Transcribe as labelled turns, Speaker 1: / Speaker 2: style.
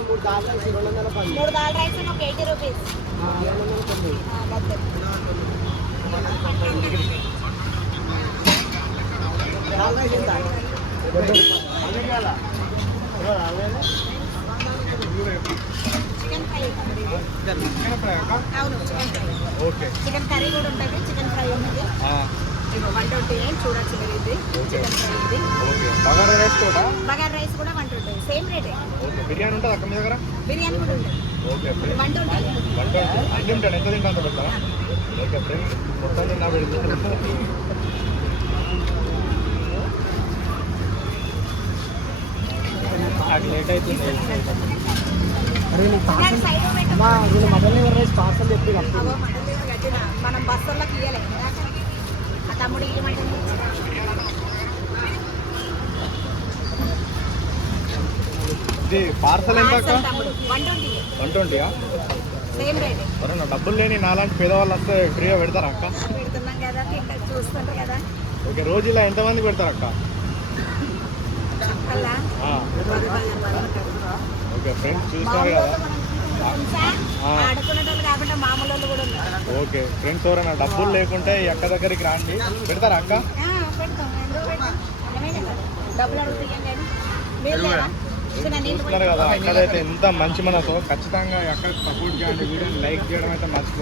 Speaker 1: మూడు దాల్ రైస్ రెండు వందల పది
Speaker 2: మూడు దాల్ రైస్ ఒక ఎయిటీ రూపీస్
Speaker 1: ఆ, రెండు వందల తొమ్మిది
Speaker 2: మొత్తం
Speaker 1: దాల్ రైస్ ఎంత
Speaker 2: చికెన్ ఫ్రై అవును chicken fry
Speaker 3: okay
Speaker 2: chicken curry కూడా ఉంటుంది. చికెన్ ఫ్రై ఉన్నది. ఇగో వన్ ట్వంటీ చూడొచ్చు మీరు ఇది చికెన్ ఫ్రై ఇది
Speaker 3: ఓకే. బగారా రైస్ కూడా
Speaker 2: బగార్ రైస్ కూడా వన్ ట్వంటీ సేమ్ రేటే.
Speaker 3: ఓకే. బిర్యానీ ఉంటుంది అక్క మీ దగ్గర?
Speaker 2: బిర్యానీ కూడా ఉంటుంది.
Speaker 3: Okay
Speaker 2: one twenty
Speaker 3: one twenty unlimited ఎంత తింటా అంత పెడతారా ఓకే ఫ్రెండ్స్ మొత్తం తిన్నా పెడుతుంది నాకు లేట్ అవుతుంది
Speaker 1: అరే నీకు పార్సల్ మా నేను మటన్ లివర్ రైస్ పార్సల్ చెప్పి
Speaker 3: పార్సల్ ఎంత
Speaker 2: వన్ ట్వంటీ
Speaker 3: వన్ ట్వంటీయా
Speaker 2: రేట్
Speaker 3: ఎవరైనా డబ్బులు లేని నాలాంటి పేదవాళ్ళు వస్తే ఫ్రీగా పెడతారా అక్క? ఓకే రోజు ఇలా ఎంతమంది పెడతారు అక్క. ఓకే ఫ్రెండ్స్ చూస్తారు కదా. ఓకే. ఫ్రెండ్స్ ఎవరైనా డబ్బులు లేకుంటే ఈ అక్క దగ్గరికి రాండి. పెడతారా అక్క? చూస్తున్నారు కదా అక్కడైతే ఎంత మంచి మనసు. ఖచ్చితంగా ఎక్కడ సపోర్ట్ చేయండి. వీడియోని లైక్ చేయడం అయితే మర్చిపో